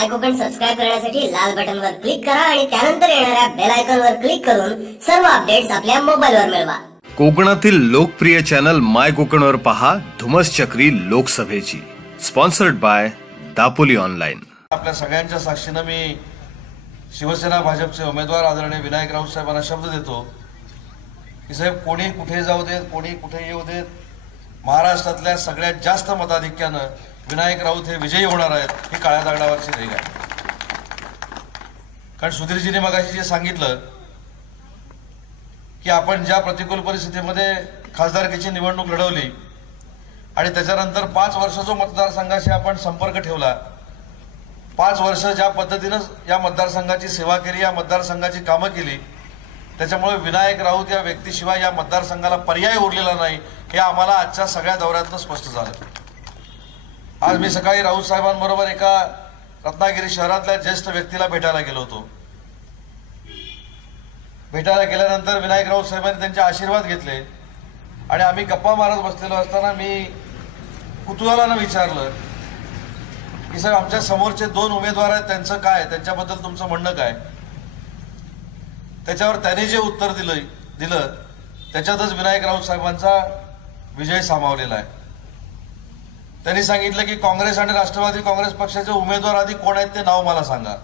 माय Konkan subscribe करण्यासाठी लाल बटनवर click करा आणि त्यानंतर येणाऱ्या बेल आयकॉनवर क्लिक करून सर्व अपडेट्स आपल्या मोबाईलवर मिळवा। कोकणातील लोकप्रिय चॅनल माय कोकणवर पहा धुमस चक्री लोकसभेची, स्पॉन्सर्ड बाय दापोली ऑनलाइन। आपल्या सगळ्यांच्या साक्षीने मी शिवसेना भाजपचे उमेदवार आदरणीय विनायक राऊत साहेबांना शब्द देतो की साहेब, कोणी कुठे जाऊ देत, कोणी कुठे येऊ देत, महाराष्ट्रातल्या सगळ्यात जास्त मताधिक्यानं विनायक राऊत हे विजयी होणार आहेत, ही काळ्या दगडावरची रेघ आहे। कारण सुधीरजीने मगाशी जे सांगितलं की आपण ज्या प्रतिकूल परिस्थितीमध्ये खासदारकीची निवडणूक लढवली आणि त्याच्यानंतर 5 वर्ष जो मतदारसंघाशी आपण संपर्क ठेवला, 5 वर्ष ज्या पद्धतीनं या मतदारसंघाची सेवा केली, या मतदारसंघाची कामं केली, त्याच्यामुळे विनायक राऊत या व्यक्तीशिवाय या मतदारसंघाला पर्याय उरलेला नाही, हे आम्हाला आजच्या सगळ्या दौऱ्यातनं स्पष्ट झालं। आज मी सकाळी राऊत साहेबांबरोबर एका रत्नागिरी शहरातल्या ज्येष्ठ व्यक्तीला भेटायला गेलो होतो। भेटायला गेल्यानंतर विनायक राऊत साहेबांनी त्यांचे आशीर्वाद घेतले आणि आम्ही गप्पा मारत बसलेलो असताना मी कुतूहलानं विचारलं की साहेब, आमच्या समोरचे 2 उमेदवार आहेत, त्यांचं काय, त्यांच्याबद्दल तुमचं म्हणणं काय? त्याच्यावर त्यांनी जे उत्तर दिलं त्याच्यातच विनायक राऊत साहेबांचा विजय सामावलेला आहे। त्यांनी सांगितलं की काँग्रेस आणि राष्ट्रवादी काँग्रेस पक्षाचे उमेदवार आधी कोण आहेत ते नाव मला सांगा।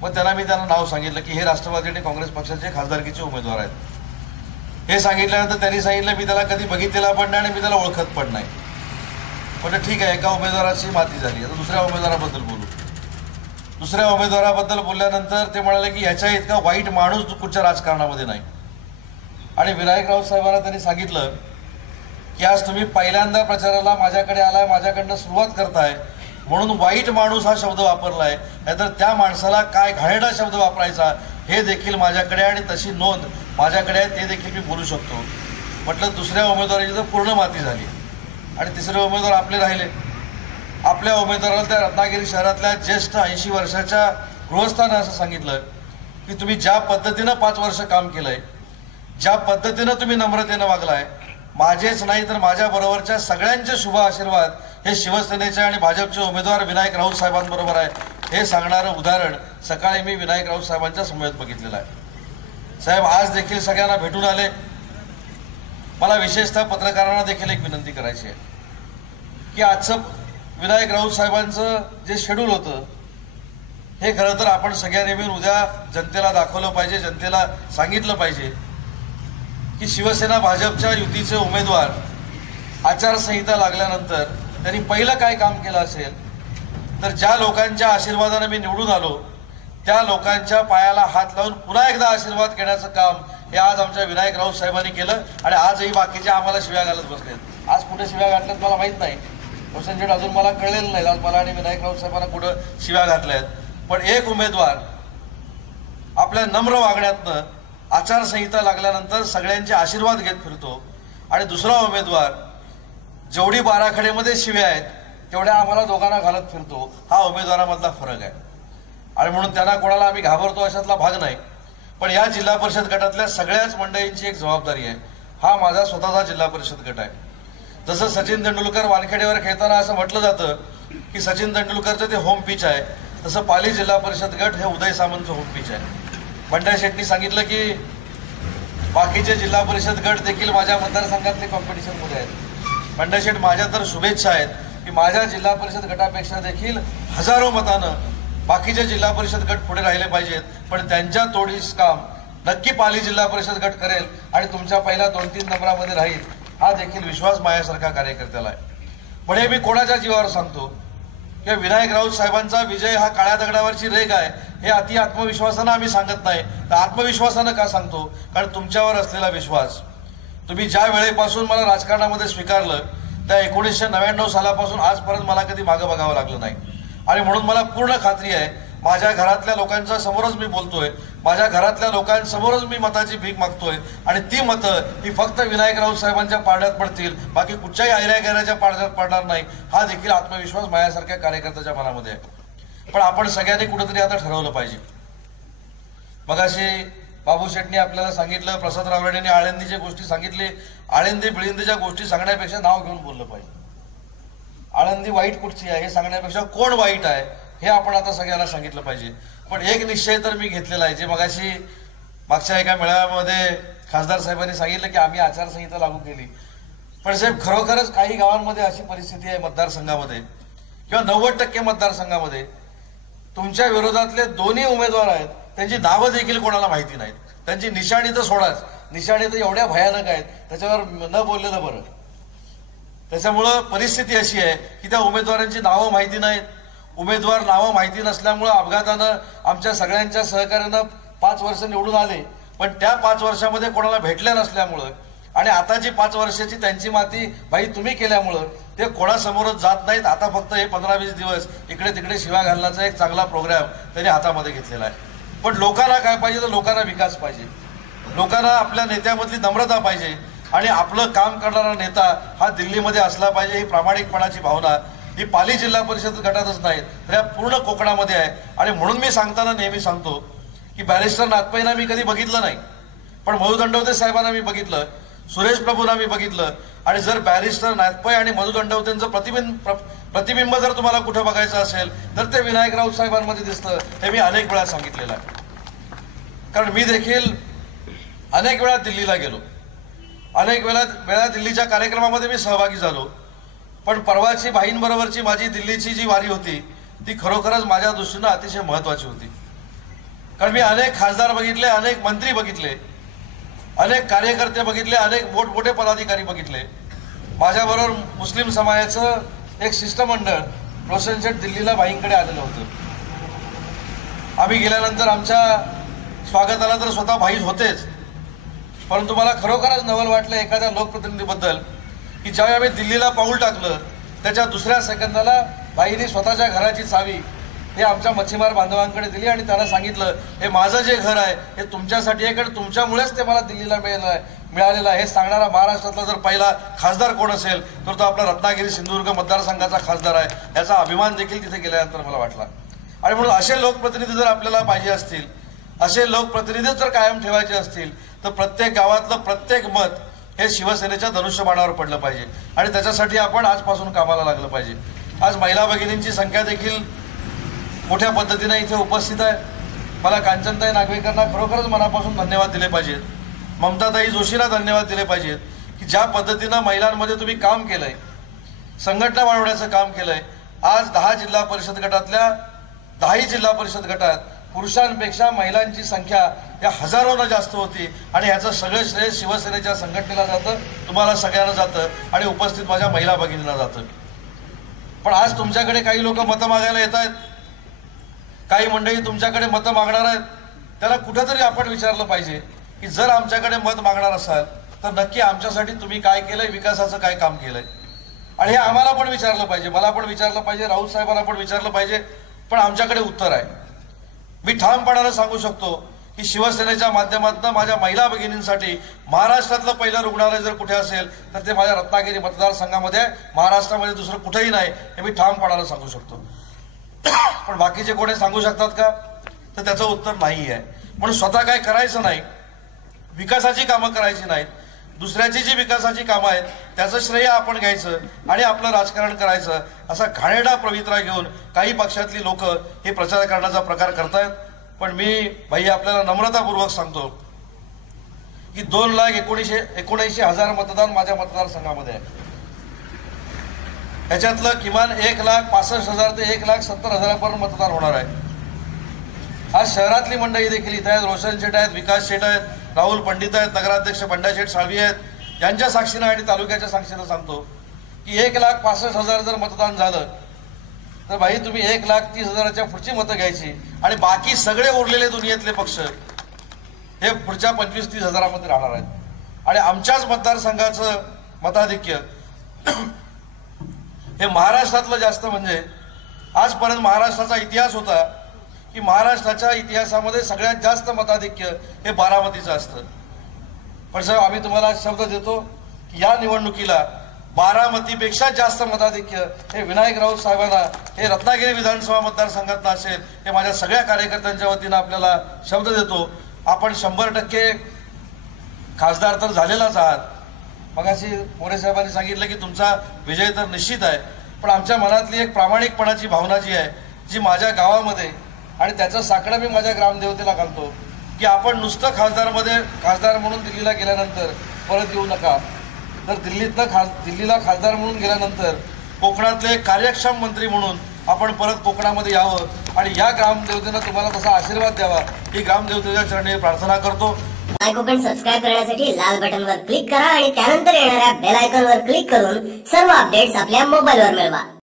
मग त्यांना नाव सांगितलं की हे राष्ट्रवादी आणि काँग्रेस पक्षाचे खासदारकीचे उमेदवार आहेत। हे सांगितल्यानंतर त्यांनी सांगितलं मी त्याला कधी बघितलेला पण नाही आणि मी त्याला ओळखत पण नाही। म्हणजे ठीक आहे, एका उमेदवाराची माती झाली, आता दुसऱ्या उमेदवाराबद्दल बोलू। दुसऱ्या उमेदवाराबद्दल बोलल्यानंतर ते म्हणाले की ह्याच्या इतका वाईट माणूस कुठच्या राजकारणामध्ये नाही। आणि विनायक राऊत साहेबांना त्यांनी सांगितलं की आज तुम्ही पहिल्यांदा प्रचाराला माझ्याकडे आलाय, माझ्याकडनं सुरुवात करताय म्हणून वाईट माणूस हा शब्द वापरलाय, नाहीतर त्या माणसाला काय घाणेरडा शब्द वापरायचा हे देखील माझ्याकडे आणि तशी नोंद माझ्याकडे आहे, ते देखील मी बोलू शकतो। म्हटलं दुसऱ्या उमेदवाराची तर पूर्ण माती झाली आणि तिसरे उमेदवार आपले राहिले। आपल्या उमेदवाराला त्या रत्नागिरी शहरातल्या ज्येष्ठ 80 वर्षाच्या गृहस्थानं असं सांगितलं की तुम्ही ज्या पद्धतीनं 5 वर्ष काम केलंय, ज्या पद्धतीनं तुम्ही नम्रतेनं वागलाय, माझेच नाही तर माझ्या बरोबरच्या सगळ्यांचे शुभ आशीर्वाद हे शिवसेनेचे आणि भाजपचे उमेदवार विनायक राऊत साहेबांबरोबर आहे, हे सांगणारं उदाहरण सकाळी मी विनायक राऊत साहेबांच्या समवेत बघितलेलं आहे। साहेब, आज देखील सगळ्यांना भेटून आले। मला विशेषतः पत्रकारांना देखील एक विनंती करायची आहे की आजचं विनायक राऊत साहेबांचं जे शेड्यूल होतं हे खरं तर आपण सगळ्यांनी मिळून उद्या जनतेला दाखवलं पाहिजे, जनतेला सांगितलं पाहिजे की शिवसेना भाजपच्या युतीचे उमेदवार आचारसंहिता लागल्यानंतर त्यांनी पहिलं काय काम केलं असेल तर ज्या लोकांच्या आशीर्वादाने मी निवडून आलो त्या लोकांच्या पायाला हात लावून पुन्हा एकदा आशीर्वाद घेण्याचं काम हे आज आमच्या विनायक राऊत साहेबांनी केलं आणि आजही बाकीचे आम्हाला शिव्या घालत बसलेत। आज कुठे शिव्या घातल्यात मला माहित नाही, रोशनशेठ अजून मला कळलेलं नाही, आज मला आणि विनायक राऊत साहेबांना कुठं शिव्या घातल्यात। पण एक उमेदवार आपल्या नम्र वागण्यातनं आचारसंहिता लागल्यानंतर सगळ्यांचे आशीर्वाद घेत फिरतो आणि दुसरा उमेदवार जेवढी बाराखड्यामध्ये शिव्या आहेत तेवढ्या आम्हाला दोघांना घालत फिरतो, हा उमेदवारामधला फरक आहे। आणि म्हणून त्यांना कोणाला आम्ही घाबरतो अशातला भाग नाही। पण या जिल्हा परिषद गटातल्या सगळ्याच मंडळींची एक जबाबदारी आहे, हा माझा स्वतःचा जिल्हा परिषद गट आहे। जसं सचिन तेंडुलकर वानखेडेवर खेळताना असं म्हटलं जातं की सचिन तेंडुलकरचं ते होम पिच आहे, तसं पाली जिल्हा परिषद गट हे उदय सामंतचं होम पिच आहे। बंड्या शेट्टी सांगितलं की बाकीचे जिल्हा परिषद गट देखील माझ्या मतदारसंघातले कॉम्पिटिशनमध्ये आहेत। बंड्या शेट, माझ्या तर शुभेच्छा आहेत की माझ्या जिल्हा परिषद गटापेक्षा देखील हजारो मतानं बाकीचे जिल्हा परिषद गट पुढे राहिले पाहिजेत, पण त्यांच्या तोडीस काम नक्की पाली जिल्हा परिषद गट करेल आणि तुमच्या पहिल्या 2-3 नंबरामध्ये राहील, हा देखील विश्वास माझ्यासारखा कार्यकर्त्याला आहे। पण हे मी कोणाच्या जीवावर सांगतो की विनायक राऊत साहेबांचा विजय हा काळ्या दगडावरची रेघ आहे, हे अति आत्मविश्वासानं आम्ही सांगत नाही। तर आत्मविश्वासानं का सांगतो? कारण तुमच्यावर असलेला विश्वास, तुम्ही ज्या वेळेपासून मला राजकारणामध्ये स्वीकारलं त्या 1999 सालापासून आजपर्यंत मला कधी मागं बघावं लागलं नाही। आणि म्हणून मला पूर्ण खात्री आहे, माझ्या घरातल्या लोकांच्या समोरच मी बोलतोय, माझ्या घरातल्या लोकांसमोरच मी मताची भीक मागतोय आणि ती मतं ही फक्त विनायक राऊत साहेबांच्या पारड्यात पडतील, बाकी कुठच्याही ऐऱ्या-गैऱ्याच्या पारड्यात पडणार नाही, हा देखील आत्मविश्वास माझ्यासारख्या कार्यकर्त्याच्या मनामध्ये आहे। पण आपण सगळ्यांनी कुठेतरी आता ठरवलं पाहिजे। मगाशी बाबू शेटनी आपल्याला सांगितलं, प्रसाद रावडेंनी आळंदीच्या गोष्टी सांगितली, आळंदी बिळंदीच्या गोष्टी सांगण्यापेक्षा नाव घेऊन बोललं पाहिजे। आळंदी वाईट कुठची आहे हे सांगण्यापेक्षा कोण वाईट आहे हे आपण आता सगळ्यांना सांगितलं पाहिजे. पण एक निश्चय तर मी घेतलेला आहे, जे मगाशी मागच्या एका मेळाव्यामध्ये खासदार साहेबांनी सांगितलं की आम्ही आचारसंहिता लागू केली. पण साहेब, खरोखरच काही गावांमध्ये अशी परिस्थिती आहे मतदारसंघामध्ये किंवा 90% मतदारसंघामध्ये तुमच्या विरोधातले दोन्ही उमेदवार आहेत, त्यांची नावं देखील कोणाला माहिती नाहीत. त्यांची निशाणी तर सोडाच, निशाणी तर एवढ्या भयानक आहेत, त्याच्यावर न बोललेलं बरं. त्याच्यामुळं परिस्थिती अशी आहे की त्या उमेदवारांची नावं माहिती नाहीत. उमेदवार नावं माहिती नसल्यामुळं अपघातानं आमच्या सगळ्यांच्या सहकार्यानं 5 वर्ष निवडून आले, पण त्या 5 वर्षामध्ये कोणाला भेटल्या नसल्यामुळं आणि आताची 5 वर्षाची त्यांची माती भाई तुम्ही केल्यामुळं ते कोणासमोरच जात नाहीत. आता फक्त हे 15-20 दिवस इकडे तिकडे शिवा घालण्याचा एक चांगला प्रोग्राम त्यांनी हातामध्ये घेतलेला आहे. पण लोकांना काय पाहिजे, तर लोकांना विकास पाहिजे, लोकांना आपल्या नेत्यामधली नम्रता पाहिजे आणि आपलं काम करणारा नेता हा दिल्लीमध्ये असला पाहिजे. ही प्रामाणिकपणाची भावना ही पाली जिल्हा परिषद गटातच नाही तर या पूर्ण कोकणामध्ये आहे. आणि म्हणून मी सांगताना नेहमी सांगतो की बॅरिस्टर नागपैंना मी कधी बघितलं नाही, पण मधु दंडवते साहेबांना मी बघितलं, सुरेश प्रभूंना मी बघितलं. आणि जर बॅरिस्टर नागपै आणि मधु दंडवतेंचं प्रतिबिंब जर तुम्हाला कुठं बघायचं असेल तर ते विनायक राऊत साहेबांमध्ये दिसतं. हे मी अनेक वेळा सांगितलेलं आहे, कारण मी देखील अनेक वेळा दिल्लीला गेलो, अनेक वेळा दिल्लीच्या कार्यक्रमामध्ये मी सहभागी झालो. पण परवाची भाईंबरोबरची माझी दिल्लीची जी वारी होती ती खरोखरच माझ्या दृष्टीनं अतिशय महत्वाची होती. कारण मी अनेक खासदार बघितले, अनेक मंत्री बघितले, अनेक कार्यकर्ते बघितले, अनेक मोठमोठे पदाधिकारी बघितले. माझ्याबरोबर मुस्लिम समाजाचं एक शिष्टमंडळ रोशन शेठ दिल्लीला भाईंकडे आलेलं होतं. आम्ही गेल्यानंतर आमच्या स्वागताला तर स्वतः भाई होतेच, परंतु मला खरोखरच नवल वाटलं एखाद्या लोकप्रतिनिधीबद्दल की ज्यावेळी आम्ही दिल्लीला पाऊल टाकलं त्याच्या दुसऱ्या सेकंदाला भाईंनी स्वतःच्या घराची चावी हे आमच्या मच्छीमार बांधवांकडे दिली आणि त्यांना सांगितलं, हे माझं जे घर आहे हे तुमच्यासाठी आहे, कारण तुमच्यामुळेच ते मला दिल्लीला मिळालेलं आहे. हे सांगणारा महाराष्ट्रातला जर पहिला खासदार कोण असेल तर तो आपला रत्नागिरी सिंधुदुर्ग मतदारसंघाचा खासदार आहे. याचा अभिमान देखील तिथे गेल्यानंतर मला वाटला. आणि म्हणून असे लोकप्रतिनिधी जर आपल्याला पाहिजे असतील, असे लोकप्रतिनिधीच जर कायम ठेवायचे असतील तर प्रत्येक गावातलं प्रत्येक मत हे शिवसेनेच्या धनुष्यबाणावर पडलं पाहिजे आणि त्याच्यासाठी आपण आजपासून कामाला लागलं पाहिजे. आज महिला भगिनींची संख्या देखील मोठ्या पद्धतीने इथे उपस्थित आहे. मला कांचनताई नागवेकरांना खरोखरच मनापासून धन्यवाद दिले पाहिजेत, ममताताई जोशीला धन्यवाद दिले पाहिजेत की ज्या पद्धतीनं महिलांमध्ये तुम्ही काम केलंय, संघटना वाढवण्याचं काम केलंय. आज 10 जिल्हा परिषद गटातल्या 10 जिल्हा परिषद गटात पुरुषांपेक्षा महिलांची संख्या या हजारोनं जास्त होती आणि ह्याचं सगळं श्रेय शिवसेनेच्या संघटनेला जातं, तुम्हाला सगळ्यांना जातं आणि उपस्थित माझ्या महिला भगिनींना जातं. पण आज तुमच्याकडे काही लोक मतं मागायला येत आहेत, काही मंडळी तुमच्याकडे मतं मागणार आहेत. त्याला कुठंतरी आपण विचारलं पाहिजे की जर आमच्याकडे मत मागणार असाल तर नक्की आमच्यासाठी तुम्ही काय केलंय, विकासाचं काय काम केलंय. आणि हे आम्हाला पण विचारलं पाहिजे, मला पण विचारलं पाहिजे, राऊत साहेबांना पण विचारलं पाहिजे. पण आमच्याकडे उत्तर आहे. मी ठामपणानं सांगू शकतो की शिवसेनेच्या माध्यमातून माझ्या महिला भगिनींसाठी महाराष्ट्रातलं पहिलं रुग्णालय जर कुठे असेल तर ते माझ्या रत्नागिरी मतदारसंघामध्ये आहे. महाराष्ट्रामध्ये दुसरं कुठेही नाही हे मी ठामपणानं सांगू शकतो. पण बाकीचे कोणी सांगू शकतात का, तर त्याचं उत्तर नाही आहे. म्हणून स्वतः काय करायचं नाही, विकासाची कामं करायची नाहीत, दुसऱ्याची जी विकासाची कामं आहेत त्याचं श्रेय आपण घ्यायचं आणि आपलं राजकारण करायचं, असा घाणेरडा पवित्रा घेऊन काही पक्षातली लोक हे प्रचार करण्याचा प्रकार करतायत. पण मी भाई आपल्याला नम्रतापूर्वक सांगतो की 2,79,000 मतदान माझ्या मतदारसंघामध्ये आहे. त्याच्यातलं किमान 1,65,000 ते 1,70,000 पर्यंत मतदान होणार आहे. आज शहरातली मंडळी देखील इथे आहेत, रोशन शेठ आहेत, विकास शेठ आहेत, राहुल पंडित आहेत, नगराध्यक्ष बंडा शेठ साळवी आहेत. यांच्या साक्षीनं आणि तालुक्याच्या साक्षीनं सांगतो की 1,65,000 जर मतदान झालं तर भाई तुम्ही 1,30,000च्या पुढची मतं घ्यायची आणि बाकी सगळे उरलेले दुनियेतले पक्ष हे पुढच्या 25-30 हजारामध्ये राहणार आहेत. आणि आमच्याच मतदारसंघाचं मताधिक्य हे महाराष्ट्रातलं जास्त. म्हणजे आजपर्यंत महाराष्ट्राचा इतिहास होता की महाराष्ट्राच्या इतिहासामध्ये सगळ्यात जास्त मताधिक्य हे बारामतीचं असतं. पण साहेब आम्ही तुम्हाला शब्द देतो की या निवडणुकीला बारामतीपेक्षा जास्त मताधिक्य हे विनायक राऊत साहेबांना हे रत्नागिरी विधानसभा मतदारसंघातनं असेल हे माझ्या सगळ्या कार्यकर्त्यांच्या वतीनं आपल्याला शब्द देतो. आपण 100% खासदार तर झालेलाच आहात. मगाशी मोरे साहेबांनी सांगितलं की तुमचा विजय तर निश्चित आहे, पण आमच्या मनातली एक प्रामाणिकपणाची भावना जी आहे जी माझ्या गावामध्ये आणि त्याचा साकडा मी माझ्या ग्रामदेवतेला घालतो की आपण नुसतं खासदार म्हणून दिल्लीला गेल्यानंतर परत येऊ नका, तर दिल्लीला खासदार म्हणून गेल्यानंतर कोकणातले कार्यक्षम मंत्री म्हणून आपण परत कोकणामध्ये यावं आणि या ग्रामदेवतेनं तुम्हाला तसा आशीर्वाद द्यावा ही ग्रामदेवतेच्या चरणी प्रार्थना करतो. माय कोकण सबस्क्राईब करण्यासाठी लाल बटनवर क्लिक करा आणि त्यानंतर येणाऱ्या बेल आयकॉनवर क्लिक करून सर्व अपडेट्स आपल्या मोबाईलवर मिळवा.